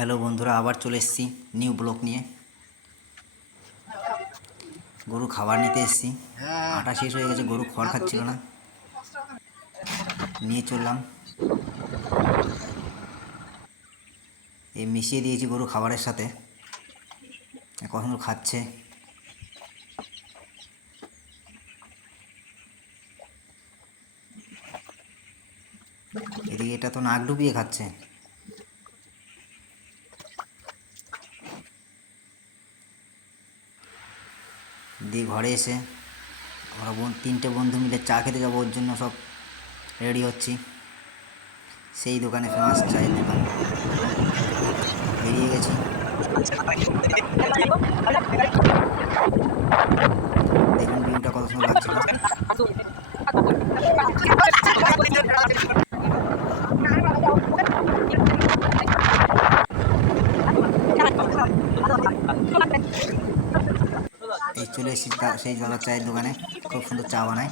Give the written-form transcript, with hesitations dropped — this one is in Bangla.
হ্যালো বন্ধুরা, আবার চলে এসেছি নিউ ব্লগ নিয়ে। গরু খাবার নিতে এসেছি। আটা শেষ হয়ে গেছে, গরু খড় খাচ্ছিল না, নিয়ে চললাম। এই মিশিয়ে দিয়েছি গরু খাবারের সাথে, কখনো খাচ্ছে। এদিকে এটা তো নাক ডুবিয়ে খাচ্ছে। দিয়ে ঘরে এসে আমরা তিনটে বন্ধু মিলে চা খেতে যাবো, ওর জন্য সব রেডি হচ্ছি। সেই দোকানে, ফেমাস চায়ের দোকান, বেরিয়ে গেছি। দেখুন ভিউটা কত সুন্দর লাগছিল। এই চলে এসেছি সেই দাদার চায়ের দোকানে, খুব সুন্দর চা বানায়।